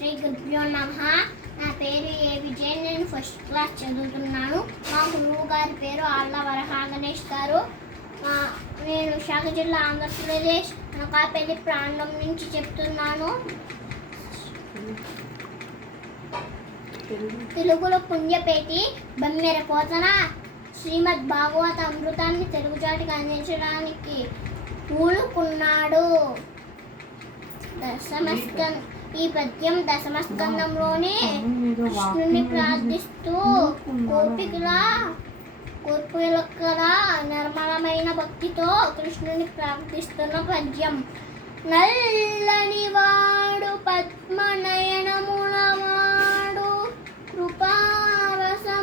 శ్రీ గురుభ్యో నమః. నా పేరు ఏ విజయ్. నేను ఫస్ట్ క్లాస్ చదువుతున్నాను. మా గురువు గారి పేరు ఆళ్ళ వరహాగణేష్ గారు. నేను విశాఖ జిల్లా ఆంధ్రప్రదేశ్ అనకాపల్లి ప్రాంతం నుంచి చెప్తున్నాను. తెలుగులో పుణ్యపేటి బమ్మెర పోతన శ్రీమద్ భాగవత అమృతాన్ని తెలుగు జాతికి అందించడానికి పూనుకున్నాడు. ఈ పద్యం దశమస్కందంలోనే కృష్ణుని ప్రార్థిస్తూ కోర్పుల నిర్మలమైన భక్తితో కృష్ణుని ప్రార్థిస్తున్న పద్యం. నల్లని వాడు పద్మనయనములవాడు కృపారసంబుపై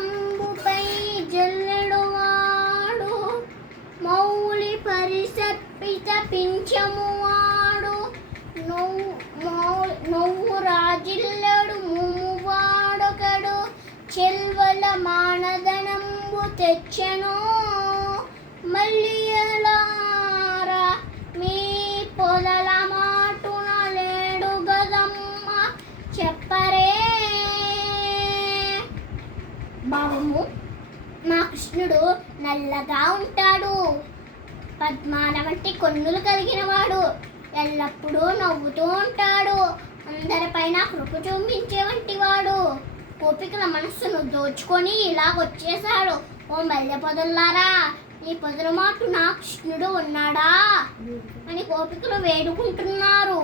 జల్లెడు వాడు మౌలి పరిసర్పిత పింఛము వాడు నవ్వు రాజిల్లడు మూవాడొకడు చెల్వల మానదనంబు తెచ్చెను మల్లియలారా మీ పొదల మాటున లేడు గదమ్మ చెప్పరే. భావము: మా కృష్ణుడు నల్లగా ఉంటాడు, పద్మాల వంటి కొన్నులు కలిగిన వాడు, ఎల్లప్పుడూ నవ్వుతూ ఉంటాడు, అందరిపైన కృప చూపించే వంటి వాడు. గోపికల మనస్సును దోచుకొని ఇలాగొచ్చేశాడు. ఓ మల్లె పొదల్లారా, ఈ పొదల మాట నా కృష్ణుడు ఉన్నాడా అని గోపికలు వేడుకుంటున్నారు.